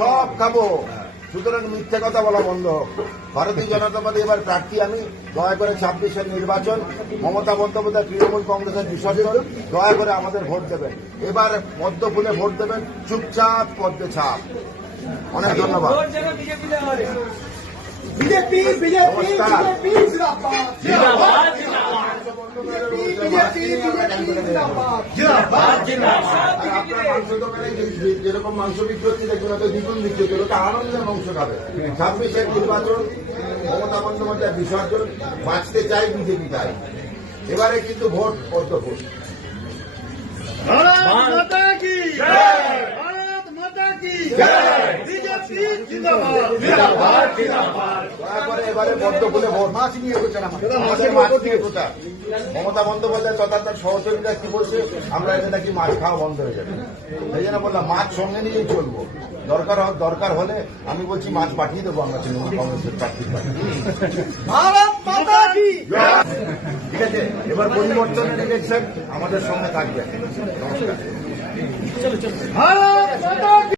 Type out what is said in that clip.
সব খাবো, সুতরাং মিথ্যে কথা বলা বন্ধ হোক। ভারতীয় জনতা পার্টি এবার প্রার্থী আমি, দয়া করে 26-এর নির্বাচন, মমতা বন্দ্যোপাধ্যায় তৃণমূল কংগ্রেসের বিসর্জন, দয়া করে আমাদের ভোট দেবেন। এবার পদ্ম ফুলে ভোট দেবেন, চুপচাপ পদ্মে ছাপ। অনেক ধন্যবাদ। বিজেপি বিজেপি বিজেপি জিন্দাবাদ জিন্দাবাদ বিজেপি বিজেপি জিন্দাবাদ জিন্দাবাদ জিন্দাবাদ। আপনার মাংস দোকানে যেরকম মাংস বিক্রি হচ্ছে দেখুন, হয়তো দ্বিগুণ বিক্রি হচ্ছে, ওটা আনন্দের মাংস খাবে। 26-এর নির্বাচন, মমতা বন্দ্যোপাধ্যায় বিসর্জন, বাঁচতে চাই বিজেপি চাই। এবারে কিন্তু ভোট পদ্ম ফুল। ভারত মাতা কি জয়, ভারত মাতা কি জয়, বিজেপি জিন্দাবাদ জিন্দাবাদ জিন্দাবাদ। দয়া করে এবারে পদ্ম ফুলে ভোট। মাছ নিয়ে প্রচার, আমাদের মাছ নিয়ে প্রচার। মমতা বন্দ্যোপাধ্যায় তথা তার সহযোগীরা কি বলছে, আমরা এতে নাকি মাছ খাওয়া বন্ধ হয়ে যাবে। সেই জন্য বললাম মাছ সঙ্গে নিয়েই চলবো। দরকার হলে আমি বলছি মাছ পাঠিয়ে দেবো আমরা তৃণমূল কংগ্রেসের প্রার্থীর কাছে। ভারত মাতা কি ঠিক আছে, এবার পরিবর্তনের ইলেকশন আমাদের সঙ্গে থাকবে। নমস্কার। ভারত মাতা কি।